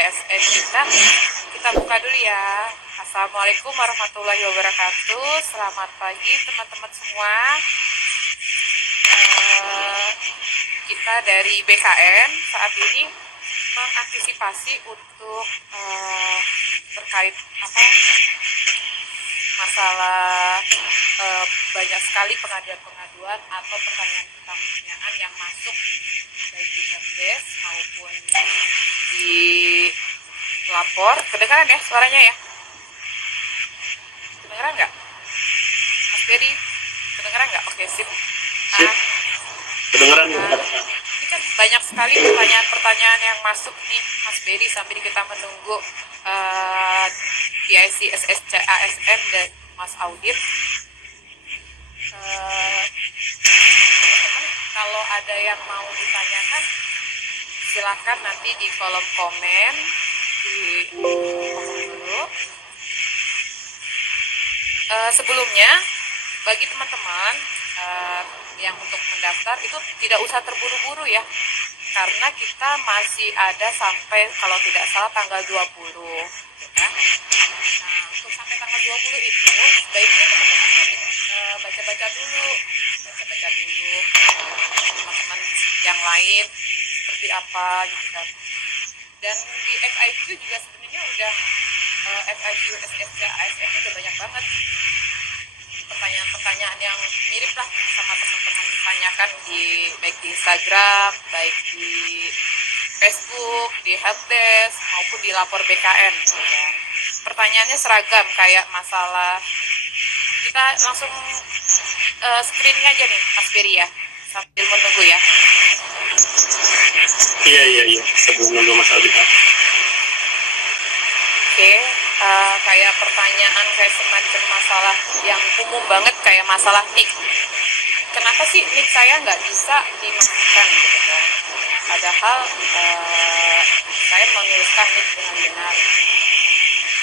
ASN kita buka dulu ya. Assalamualaikum warahmatullahi wabarakatuh. Selamat pagi teman-teman semua. Kita dari BKN saat ini mengantisipasi untuk terkait masalah banyak sekali pengaduan-pengaduan atau pertanyaan-pertanyaan yang masuk baik di helpdesk maupun di lapor. Kedengaran ya suaranya ya? Kedengaran nggak? Mas Beri, kedengaran nggak? Oke, sip. Sip. Kedengaran. Ini kan banyak sekali pertanyaan-pertanyaan yang masuk nih, Mas Beri, sambil kita menunggu PIC SSC ASN dan Mas Audit. Kalau ada yang mau ditanyakan, silakan nanti di kolom komen di dulu. Sebelumnya, bagi teman-teman yang untuk mendaftar itu tidak usah terburu-buru ya, karena kita masih ada sampai kalau tidak salah tanggal 20 ya. Nah, untuk sampai tanggal 20 itu sebaiknya teman-teman baca-baca dulu teman-teman yang lain seperti apa gitu kan. Dan di FIQ juga sebenarnya udah FIQ SSC ASN itu udah banyak banget pertanyaan-pertanyaan yang mirip lah sama teman-teman tanyakan di baik di Instagram, baik di Facebook, di helpdesk maupun di lapor BKN. Pertanyaannya seragam kayak masalah. Kita langsung screening aja nih Mas Beri ya, sambil menunggu ya. Iya. Sebelum nunggu Mas Aldi. Oke, kayak pertanyaan kayak semacam masalah yang umum banget kayak masalah NIK. Kenapa sih NIK saya nggak bisa dimasukkan gitu kan? Padahal saya menuliskan NIK dengan benar.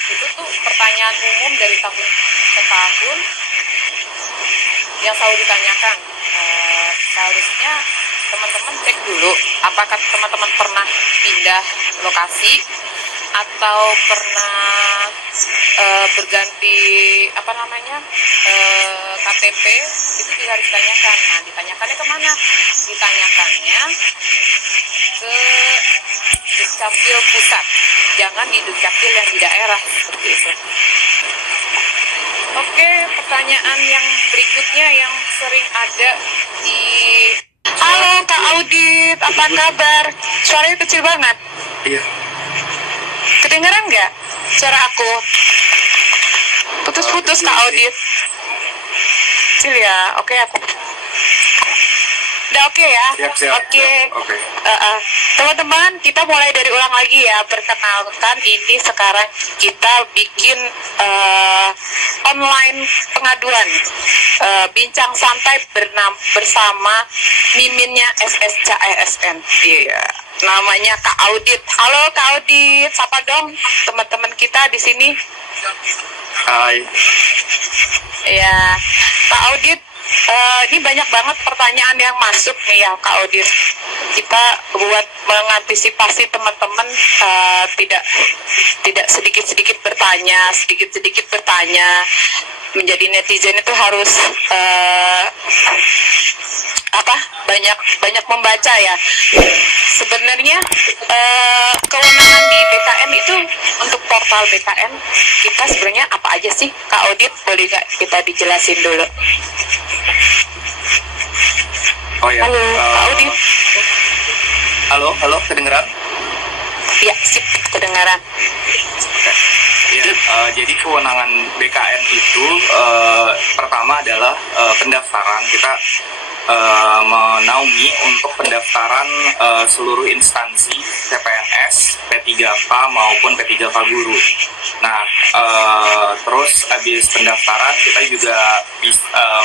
Itu tuh pertanyaan umum dari tahun ke tahun yang selalu ditanyakan. Seharusnya teman-teman cek dulu apakah teman-teman pernah pindah lokasi atau pernah berganti KTP. Itu juga harus ditanyakan. Nah, ditanyakannya kemana? Ditanyakannya ke Dukcapil pusat, jangan di Dukcapil yang di daerah seperti itu. Oke, pertanyaan yang berikutnya yang sering ada di Halo Kak Audit, apa kabar? Suaranya kecil banget. Iya. Kedengeran nggak suara aku? Putus-putus Kak Audit. Kecil ya, oke aku. Udah oke ya? Siap. Oke. Oke. Teman-teman, kita mulai dari ulang lagi ya. Perkenalkan, ini sekarang kita bikin online pengaduan. Bincang santai bersama miminnya SSC ASN. Iya. Namanya Kak Audit. Halo Kak Audit, sapa dong teman-teman kita di sini. Hai. Ya, Kak Audit, ini banyak banget pertanyaan yang masuk nih ya Kak Audit. Kita buat mengantisipasi teman-teman tidak sedikit-sedikit bertanya, menjadi netizen itu harus banyak membaca ya. Sebenarnya kewenangan di BKN itu untuk portal BKN kita sebenarnya apa aja sih Kak Audit? Boleh nggak kita dijelasin dulu? Oh ya. Halo Kak Audit. Halo, kedengeran? Ya, sip, kedengaran. Ya, jadi kewenangan BKN itu pertama adalah pendaftaran. Kita menaungi untuk pendaftaran seluruh instansi CPNS, P3K maupun P3K guru. Nah, terus habis pendaftaran kita juga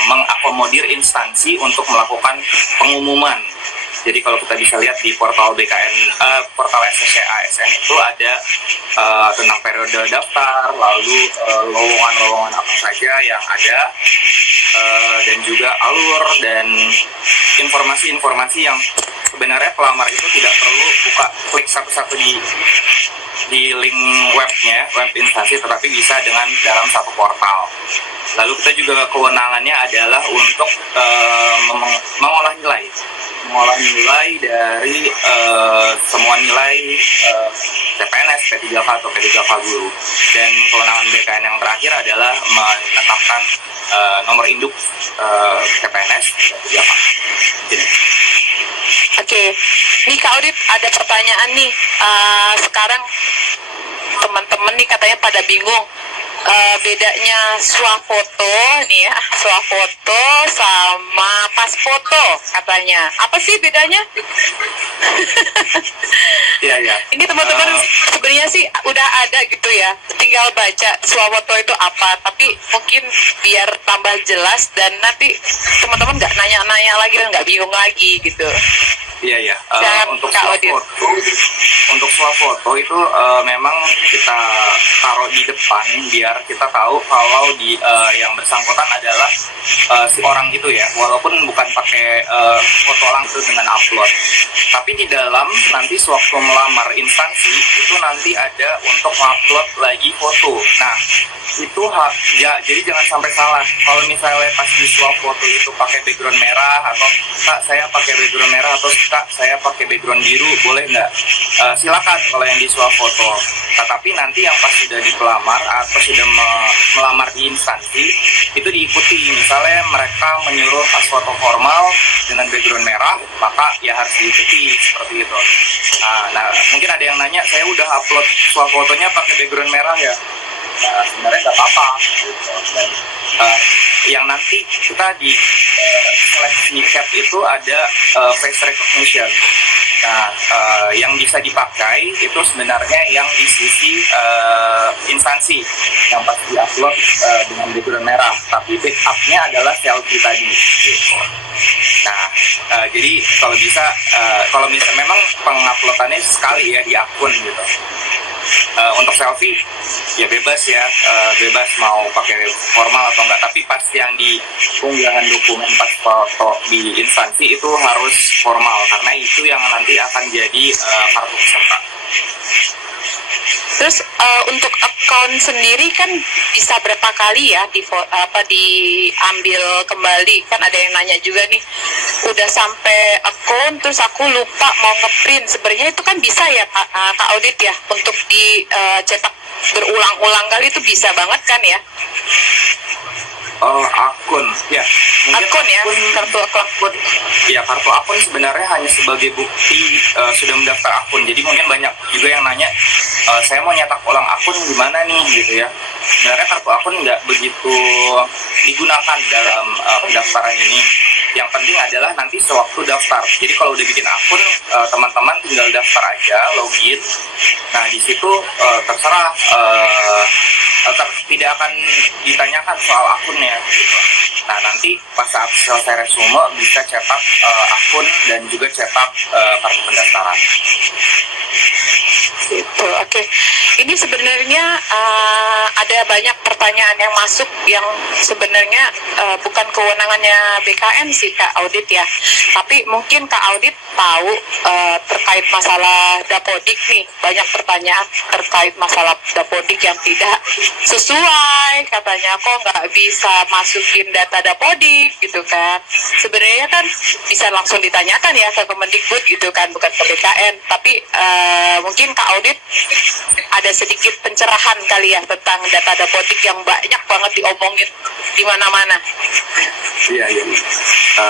mengakomodir instansi untuk melakukan pengumuman. Jadi kalau kita bisa lihat di portal BKN, portal SSC ASN itu ada tentang periode daftar, lalu lowongan-lowongan apa saja yang ada, dan juga alur dan informasi-informasi yang sebenarnya pelamar itu tidak perlu buka klik satu-satu di di link webnya, web instansi, tetapi bisa dengan dalam satu portal. Lalu kita juga kewenangannya adalah untuk mengolah nilai dari semua nilai CPNS, P3K atau P3K guru. Dan kewenangan BKN yang terakhir adalah menetapkan nomor induk CPNS P3K. Jadi, Oke, nih Kak Audit ada pertanyaan nih. Sekarang teman-teman nih katanya pada bingung bedanya swafoto nih ya, swafoto sama pas foto katanya. Apa sih bedanya? Iya. Ini teman-teman sebenarnya sih udah ada gitu ya, tinggal baca swafoto itu apa, tapi mungkin biar tambah jelas dan nanti teman-teman nggak nanya-nanya lagi dan nggak bingung lagi gitu. Iya. Untuk Kak Audit. swafoto itu memang kita taruh di depan biar kita tahu kalau yang bersangkutan adalah si orang itu ya, walaupun bukan pakai foto langsung dengan upload. Tapi di dalam nanti sewaktu melamar instansi itu nanti ada untuk upload lagi foto. Nah, itu jadi jangan sampai salah. Kalau misalnya pas di swafoto itu pakai background merah, atau Kak saya pakai background merah, atau Kak saya pakai background biru, boleh nggak? Silakan kalau yang di swafoto. Tetapi nanti yang pas sudah dipelamar atau sudah melamar di instansi itu diikuti. Misalnya mereka menyuruh pas foto formal dengan background merah, maka ya harus diikuti seperti itu. Nah, mungkin ada yang nanya, saya udah upload swafotonya pakai background merah ya. Nah, sebenarnya nggak apa-apa gitu. Dan yang nanti kita di seleksi CAP itu ada face recognition. Nah, yang bisa dipakai itu sebenarnya yang di sisi instansi yang pas di-upload dengan background merah, tapi backupnya adalah selfie tadi gitu. Nah, jadi kalau bisa, kalau misalnya memang penguploadannya sekali ya di akun gitu. Untuk selfie ya bebas ya, bebas mau pakai formal atau enggak, tapi pas yang di unggahan dokumen pas foto di instansi itu harus formal karena itu yang nanti akan jadi kartu peserta. Terus untuk account sendiri kan bisa berapa kali ya diambil kembali, kan ada yang nanya juga nih, udah sampai account terus aku lupa mau ngeprint, sebenarnya itu kan bisa ya Kak Audit ya, untuk dicetak berulang-ulang kali itu bisa banget kan ya? Akun ya, akun ya, kartu akun. Ya, kartu akun sebenarnya hanya sebagai bukti sudah mendaftar akun. Jadi mungkin banyak juga yang nanya, saya mau nyetak ulang akun gimana nih gitu ya. Sebenarnya kartu akun nggak begitu digunakan dalam pendaftaran ini. Yang penting adalah nanti sewaktu daftar. Jadi kalau udah bikin akun, teman-teman tinggal daftar aja, login. Nah, di situ terserah, tidak akan ditanyakan soal akunnya gitu. Nah, nanti pas saat selesai resume bisa cetak akun dan juga cetak kartu pendaftaran. Gitu, oke. Ini sebenarnya ada banyak pertanyaan yang masuk yang sebenarnya bukan kewenangannya BKN sih Kak Audit ya. Tapi mungkin Kak Audit tahu terkait masalah dapodik nih. Banyak pertanyaan terkait masalah dapodik yang tidak sesuai. Katanya kok nggak bisa masukin data dapodik gitu kan. Sebenarnya kan bisa langsung ditanyakan ya ke Kemendikbud gitu kan, bukan ke BKN. Tapi mungkin Kak Audit ada sedikit pencerahan kali ya tentang data dapodik yang banyak banget diomongin di mana-mana.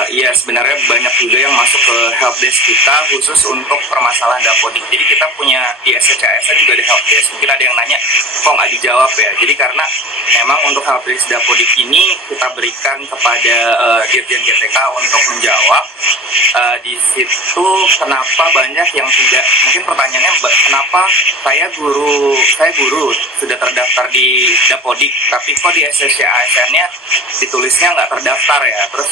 Iya, sebenarnya banyak juga yang masuk ke helpdesk kita khusus untuk permasalahan dapodik. Jadi kita punya di SCCS juga ada helpdesk. Mungkin ada yang nanya, kok nggak dijawab ya? Jadi karena memang untuk helpdesk dapodik ini kita berikan kepada Dirjen GTK untuk menjawab. Di situ kenapa banyak yang tidak, mungkin pertanyaannya kenapa saya guru sudah terdaftar di dapodik, tapi kok di SCC ASN-nya ditulisnya nggak terdaftar ya? Terus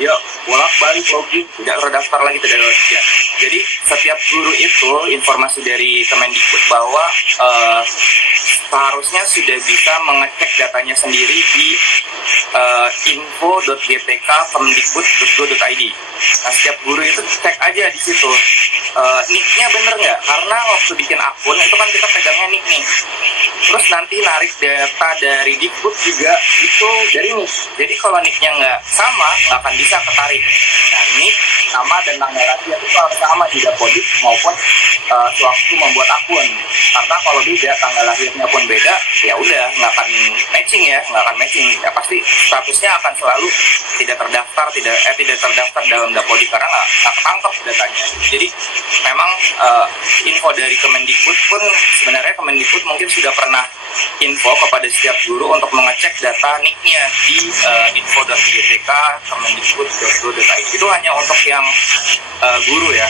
yuk bolak-balik login tidak terdaftar lagi, tidak ya. Jadi setiap guru itu informasi dari Kemendikbud bahwa seharusnya sudah bisa mengecek datanya sendiri di info.gtk.kemendikbud.go.id. Nah, setiap guru itu cek aja di situ. nicknya bener nggak? Karena waktu bikin akun itu kan kita pegangnya nick nih. Terus nanti narik data dari Dikbud juga itu dari nick. Jadi kalau nicknya nggak sama, nggak akan bisa ketarik. Nah, nick, nama dan tanggal lahir itu harus sama di Dapodik maupun sewaktu membuat akun. Karena kalau beda, tanggal lahirnya pun beda, ya udah nggak akan matching ya, nggak akan matching. Ya pasti statusnya akan selalu tidak terdaftar, tidak terdaftar dalam Dapodik karena nggak ketangkep datanya. Jadi memang info dari Kemendikbud pun sebenarnya Kemendikbud mungkin sudah pernah info kepada setiap guru untuk mengecek data nicknya di info.gtk kemendikbud.go.id. Itu hanya untuk yang guru ya.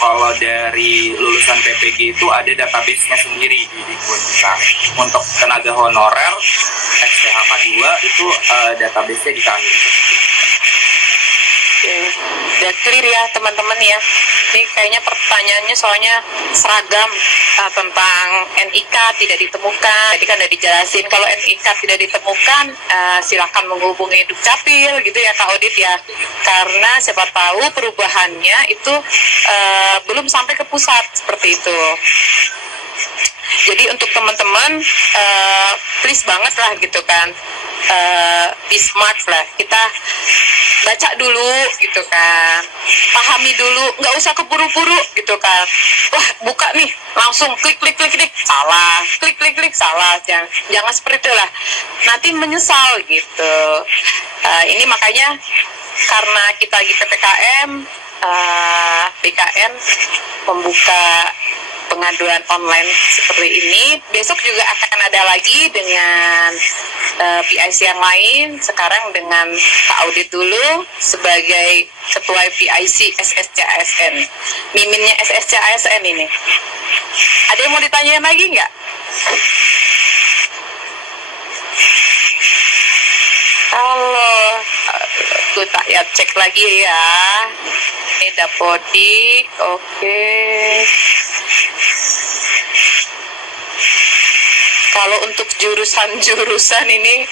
Kalau dari lulusan PPG itu ada database-nya sendiri di Dikbud. Nah, untuk tenaga honorer SPHK 2 itu database-nya di kami. Udah clear ya teman-teman ya. Ini kayaknya pertanyaannya soalnya seragam tentang NIK tidak ditemukan. Jadi kan udah dijelasin kalau NIK tidak ditemukan silakan menghubungi Dukcapil gitu ya Kak Odit ya. Karena siapa tahu perubahannya itu belum sampai ke pusat seperti itu. Jadi untuk teman-teman please banget lah gitu kan, be smart lah, kita baca dulu gitu kan, pahami dulu, nggak usah keburu-buru gitu kan. Wah buka nih langsung klik salah, klik salah, jangan seperti itulah, nanti menyesal gitu. Ini makanya karena kita lagi PPKM, BKN membuka pengaduan online seperti ini. Besok juga akan ada lagi dengan PIC yang lain. Sekarang dengan Kak Audit dulu sebagai Ketua PIC SSCASN. Miminnya SSCASN ini. Ada yang mau ditanyain lagi nggak? Halo, gue tak ya cek lagi ya. Ini Dapodik, oke. Kalau untuk jurusan ini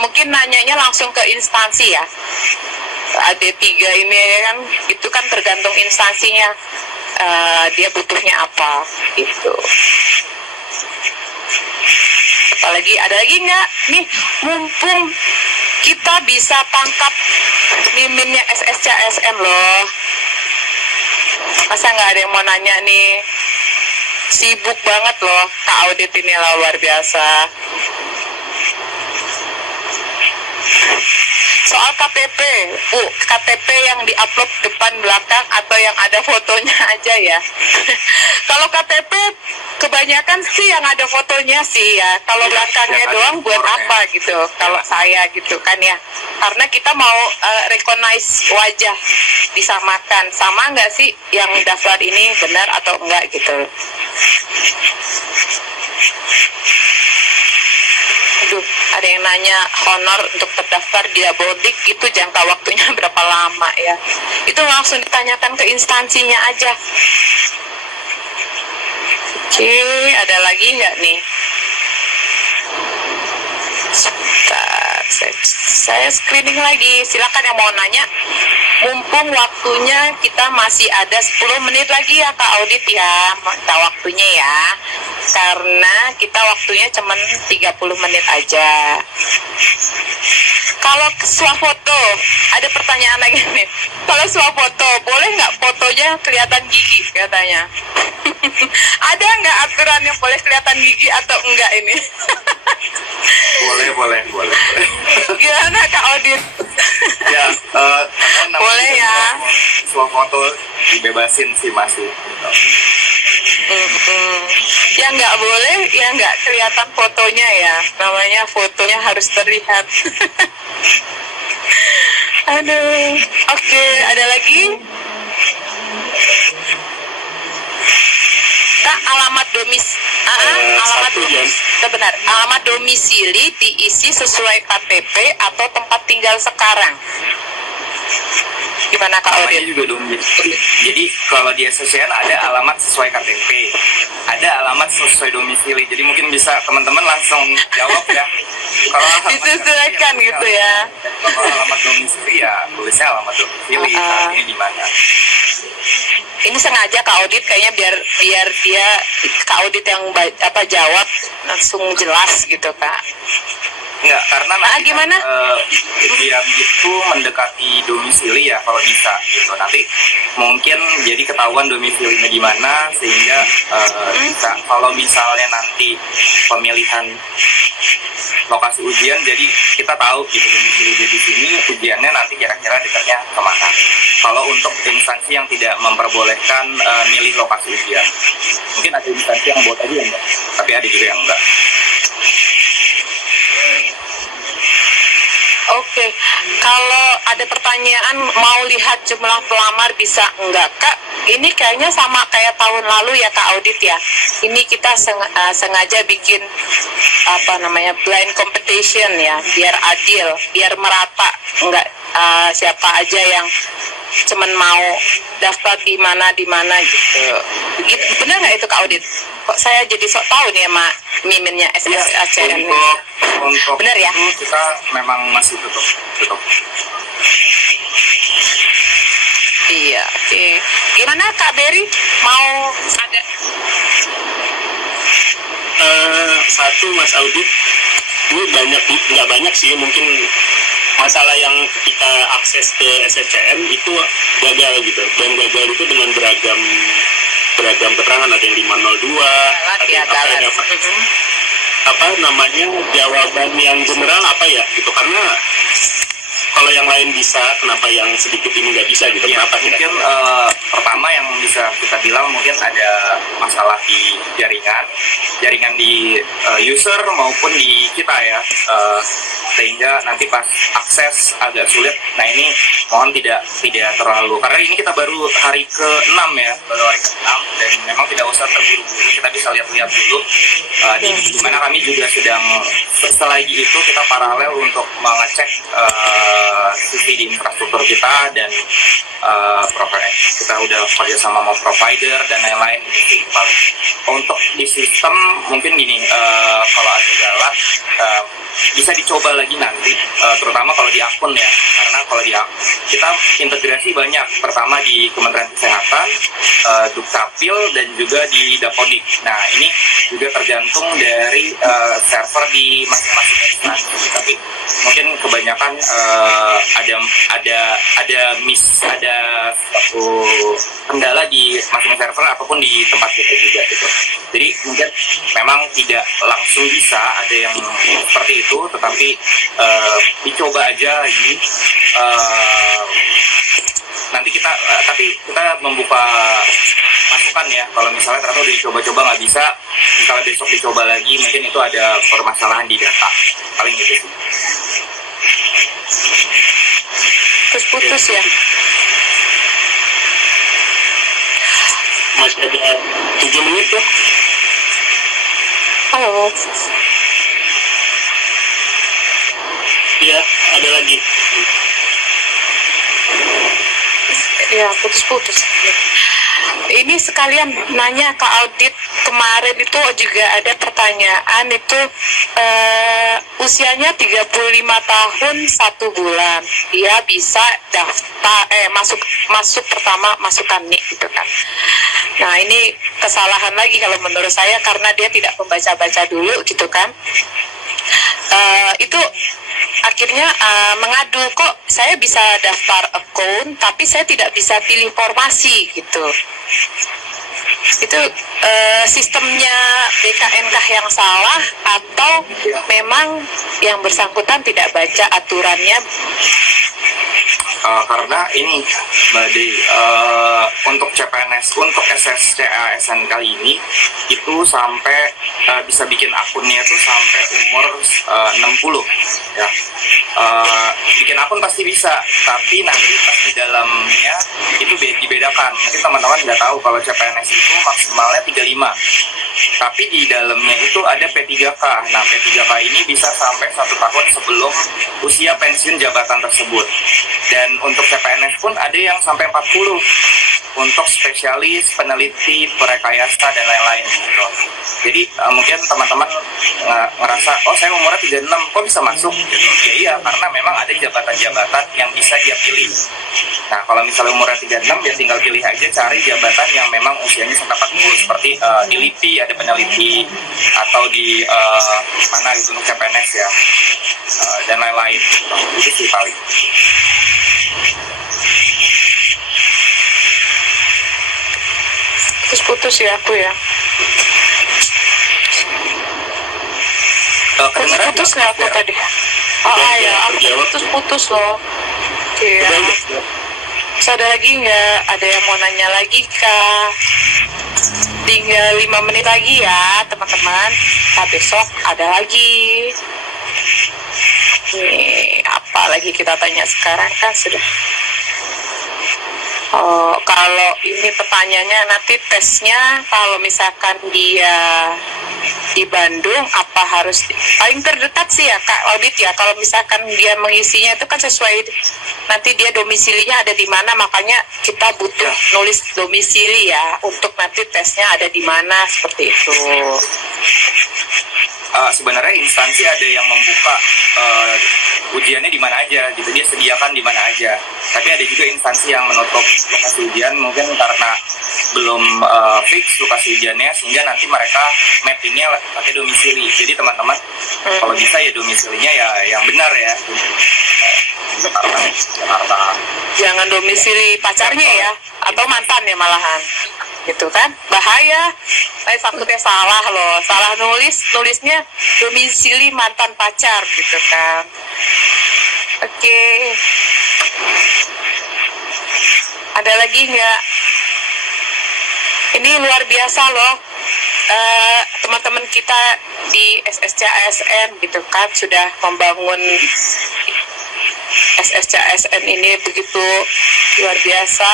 mungkin nanyanya langsung ke instansi ya. AD3 ini kan itu kan tergantung instansinya, dia butuhnya apa gitu. Apalagi ada lagi nggak nih, mumpung kita bisa tangkap miminnya SSCASN loh, masa nggak ada yang mau nanya nih? Sibuk banget loh Kak Audit ini lah, luar biasa. Soal KTP, Bu, KTP yang diupload depan belakang atau yang ada fotonya aja ya. Kalau KTP kebanyakan sih yang ada fotonya sih ya. Kalau belakangnya doang buat apa gitu? Kalau saya gitu kan ya. Karena kita mau recognize wajah, disamakan. Sama nggak sih yang daftar ini benar atau enggak gitu. Aduh, ada yang nanya honor untuk terdaftar di Dapodik itu jangka waktunya berapa lama ya? Itu langsung ditanyakan ke instansinya aja. Oke, ada lagi nggak nih? Sebentar, saya screening lagi. Silakan yang mau nanya. Mumpung waktunya kita masih ada 10 menit lagi ya Kak Audit ya. Minta waktunya ya. Karena kita waktunya cuma 30 menit aja. Kalau swafoto, ada pertanyaan lagi nih. Kalau swafoto, boleh nggak fotonya kelihatan gigi katanya? Ada nggak aturan yang boleh kelihatan gigi atau enggak ini? Boleh. Gimana Kak Audit? Ya, boleh ya. Swafoto dibebasin sih masih. Ya nggak boleh, ya nggak kelihatan fotonya ya. Namanya fotonya harus terlihat. Aduh. Oke, ada lagi? Kak, alamat alamat domisili diisi sesuai KTP atau tempat tinggal sekarang. Gimana Kak Odin? Namanya juga domisili. Jadi kalau di SSCN ada alamat sesuai KTP, ada alamat sesuai domisili. Jadi mungkin bisa teman-teman langsung jawab ya. Kalau disesuaikan gitu ya. Kalau alamat domisili ya tulisnya alamat domisili. Saat ini di mana? Ini sengaja Kak Audit kayaknya biar dia Kak Audit yang jawab langsung jelas gitu Kak. Enggak, karena nanti gimana? ujian itu mendekati domisili ya kalau bisa gitu. Nanti mungkin jadi ketahuan domisilinya di mana sehingga bisa kalau misalnya nanti pemilihan lokasi ujian jadi kita tahu gitu domisili di sini ujiannya nanti kira-kira dekatnya kemana. Kalau untuk instansi yang tidak memperbolehkan milih lokasi ujian, mungkin ada instansi yang buat aja enggak, tapi ada juga yang enggak. Oke, kalau ada pertanyaan mau lihat jumlah pelamar bisa enggak Kak? Ini kayaknya sama kayak tahun lalu ya Kak Audit ya. Ini kita sengaja bikin blind competition ya, biar adil, biar merata, enggak siapa aja yang cuman mau daftar di mana gitu. Begitu benar nggak itu Kak Audit? Kok saya jadi sok tahu nih sama miminnya SSACN ini. Untuk benar ya? Itu kita memang masih tutup. Iya, oke. Gimana Kak Berry? Mau ada? Satu Mas Audit, ini nggak banyak sih, mungkin masalah yang ketika akses ke SSCM itu gagal gitu, dan gagal itu dengan beragam keterangan, ada yang 502, ada yang jawaban yang general apa ya gitu, karena kalau yang lain bisa, kenapa yang sedikit ini nggak bisa gitu? Ya, kenapa mungkin pertama yang bisa kita bilang mungkin ada masalah di jaringan di user maupun di kita ya, sehingga nanti pas akses agak sulit. Nah ini mohon tidak terlalu, karena ini kita baru hari ke-6 ya, dan memang tidak usah terburu-buru, kita bisa lihat-lihat dulu di mana kami juga sedang selagi itu kita paralel untuk mengecek sisi di infrastruktur kita dan kita udah kerja sama provider dan lain-lain gitu. Untuk di sistem mungkin gini, kalau ada galak bisa dicoba lagi nanti, terutama kalau di akun ya, karena kalau di akun kita integrasi banyak, pertama di Kementerian Kesehatan, Dukcapil dan juga di Dapodik. Nah ini juga tergantung dari server di masing-masing instansi, tapi mungkin kebanyakan ada satu kendala di masing-masing server ataupun di tempat kita juga gitu. Jadi mungkin memang tidak langsung bisa ada yang seperti itu, tetapi dicoba aja lagi. Nanti kita membuka masukan ya, kalau misalnya ternyata udah dicoba-coba nggak bisa, misalnya besok dicoba lagi, mungkin itu ada permasalahan di data, paling gitu sih. Terus putus ya? Masih ada 7 menit tuh. Oh. Iya, ada lagi. Ya, putus-putus. Ini sekalian nanya Kak Audit, kemarin itu juga ada pertanyaan itu usianya 35 tahun 1 bulan. Dia bisa daftar masuk pertama masukkan nik gitu kan. Nah, ini kesalahan lagi kalau menurut saya karena dia tidak membaca-baca dulu gitu kan. Itu akhirnya mengadu, kok saya bisa daftar account tapi saya tidak bisa pilih formasi gitu. Itu sistemnya BKNK yang salah atau memang yang bersangkutan tidak baca aturannya? Karena ini Mbak Dey, untuk CPNS, untuk SSCA-SN kali ini itu sampai bisa bikin akunnya itu sampai umur 60 ya. Bikin akun pasti bisa, tapi nanti pas di dalamnya itu dibedakan. Mungkin teman-teman nggak tahu kalau CPNS itu maksimalnya 35, tapi di dalamnya itu ada P3K. Nah P3K ini bisa sampai 1 tahun sebelum usia pensiun jabatan tersebut. Dan untuk CPNS pun ada yang sampai 40 untuk spesialis, peneliti, perekayasa dan lain-lain gitu. Jadi mungkin teman-teman ngerasa, oh saya umurnya 36, kok bisa masuk gitu. Ya iya, karena memang ada jabatan-jabatan yang bisa dia pilih. Nah, kalau misalnya umurnya 36, ya tinggal pilih aja cari jabatan yang memang usianya sampai 40, seperti di LIPI ada peneliti, atau di mana gitu untuk CPNS ya, dan lain-lain. Itu sih paling. Putus ya aku ya. Kedengeran Putus nggak aku nggak? tadi? Ya, aku putus loh. Iya. Terus ada lagi nggak? Ada yang mau nanya lagi kah? Tinggal 5 menit lagi ya teman-teman. Nah, besok ada lagi. Nih, apa lagi kita tanya sekarang kan sudah. Oh, kalau ini pertanyaannya nanti tesnya kalau misalkan dia di Bandung apa harus paling terdekat sih ya Kak Audit ya, kalau misalkan dia mengisinya itu kan sesuai nanti dia domisilinya ada di mana, makanya kita butuh nulis domisili ya untuk nanti tesnya ada di mana seperti itu. Sebenarnya instansi ada yang membuka ujiannya di mana aja gitu, dia sediakan di mana aja, tapi ada juga instansi yang menutup lokasi ujian mungkin karena belum fix lokasi ujiannya, sehingga nanti mereka mappingnya pakai domisili. Jadi teman-teman kalau bisa ya domisilinya ya yang benar ya, Jakarta. Jangan domisili pacarnya ya, atau mantan ya malahan gitu kan, bahaya. Saya takutnya salah loh, salah nulisnya domisili mantan pacar gitu kan. Oke. Ada lagi nggak? Ini luar biasa loh, teman-teman kita di SSC ASN gitu kan sudah membangun SSC ASN ini begitu luar biasa.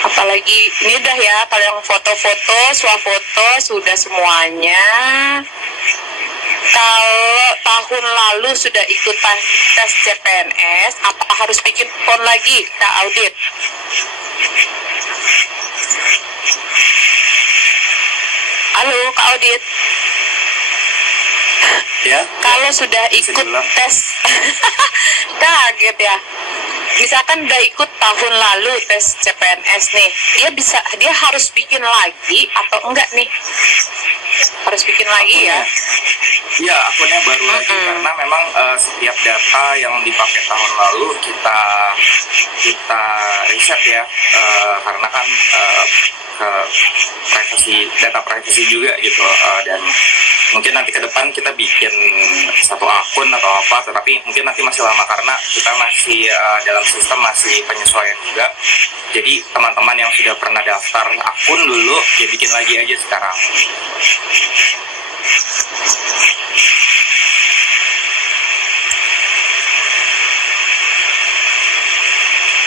Apalagi ini udah ya, kalau yang foto-foto, swafoto sudah semuanya. Kalau tahun lalu sudah ikutan tes CPNS, apa harus bikin pon lagi, Kak Audit? Halo, Kak Audit. Ya. Kalau sudah ikut tes, kaget ya. Misalkan udah ikut tahun lalu tes CPNS nih, dia harus bikin lagi atau enggak nih? Harus bikin lagi ya? Iya, akunnya baru lagi karena memang setiap data yang dipakai tahun lalu kita riset ya, karena kan data privacy juga gitu, dan mungkin nanti ke depan kita bikin satu akun atau apa, tetapi mungkin nanti masih lama karena kita masih dalam sistem masih penyesuaian juga. Jadi teman-teman yang sudah pernah daftar akun dulu ya bikin lagi aja sekarang.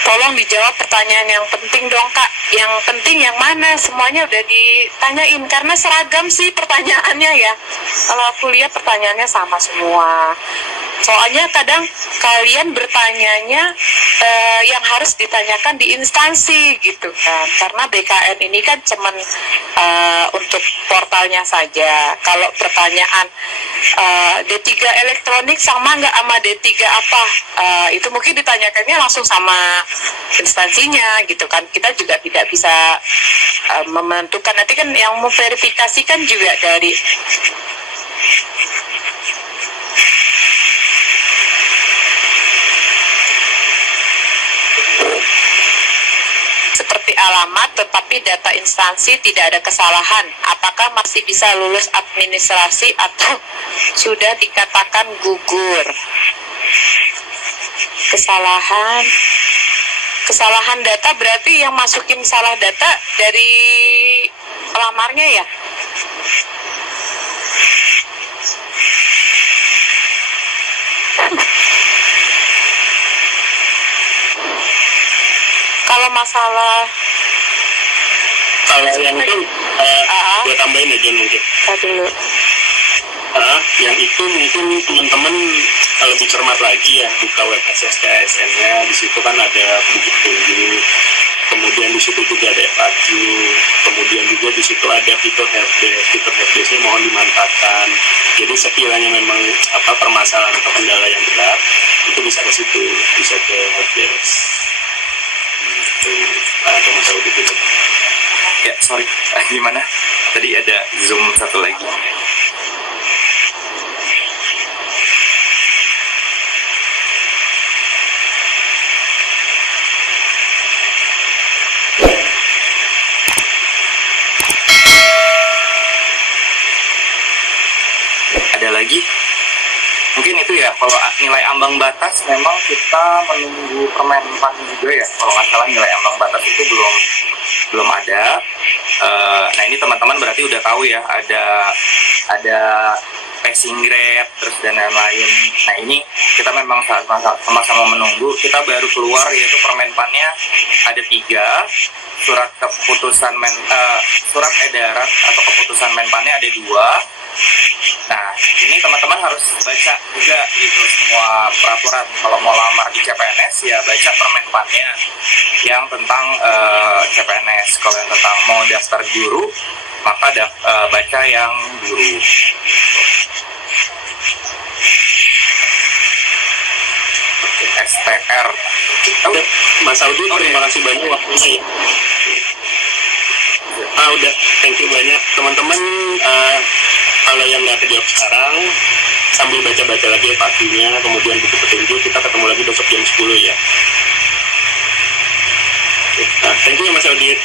Tolong dijawab pertanyaan yang penting dong Kak. Yang penting yang mana? Semuanya udah ditanyain karena seragam sih pertanyaannya ya. Kalau aku lihat pertanyaannya sama semua. Soalnya kadang kalian bertanyanya yang harus ditanyakan di instansi gitu kan. Karena BKN ini kan cuman untuk portalnya saja. Kalau pertanyaan D3 elektronik sama nggak sama D3 apa? Itu mungkin ditanyakannya langsung sama instansinya gitu kan. Kita juga tidak bisa menentukan. Nanti kan yang memverifikasikan juga dari seperti alamat tetapi data instansi tidak ada kesalahan, apakah masih bisa lulus administrasi atau sudah dikatakan gugur? Kesalahan data berarti yang masukin salah data dari pelamarnya ya? Kalau masalah yang itu gue tambahin aja mungkin. dulu. Yang itu mungkin teman-teman lebih cermat lagi ya, buka web SSKSN-nya. Di situ kan ada bukit petunjuk, kemudian di situ juga ada FAQ, kemudian juga di situ ada fitur helpdesk. Fitur helpdesk-nya mohon dimanfaatkan. Jadi sekiranya memang permasalahan atau kendala yang berat, itu bisa ke situ, bisa ke helpdesk. gitu ke Mas Audit itu. Ya, sorry. Gimana? Tadi ada Zoom satu lagi. Ada lagi? Mungkin itu ya, kalau nilai ambang batas memang kita menunggu Permenpan juga ya. Kalau nggak salah nilai ambang batas itu belum ada. Nah ini teman-teman berarti udah tahu ya, ada passing grade terus dan lain-lain. Nah ini kita memang sama-sama menunggu. Kita baru keluar yaitu Permenpannya ada 3, surat keputusan surat edaran atau keputusan Menpannya ada 2. Nah, ini teman-teman harus baca juga itu semua peraturan. Kalau mau lamar di CPNS ya baca Permenpannya yang tentang CPNS. Kalau yang tentang mau daftar guru, maka baca yang guru. STR. Mas Audit, terima kasih banyak waktunya ya. Udah, thank you banyak teman-teman. Kalau yang nggak kejawab sekarang, sambil baca-baca lagi FAQ-nya, kemudian buku petunjuk, kita ketemu lagi besok jam 10 ya. Oke, thank you ya Mas Audit.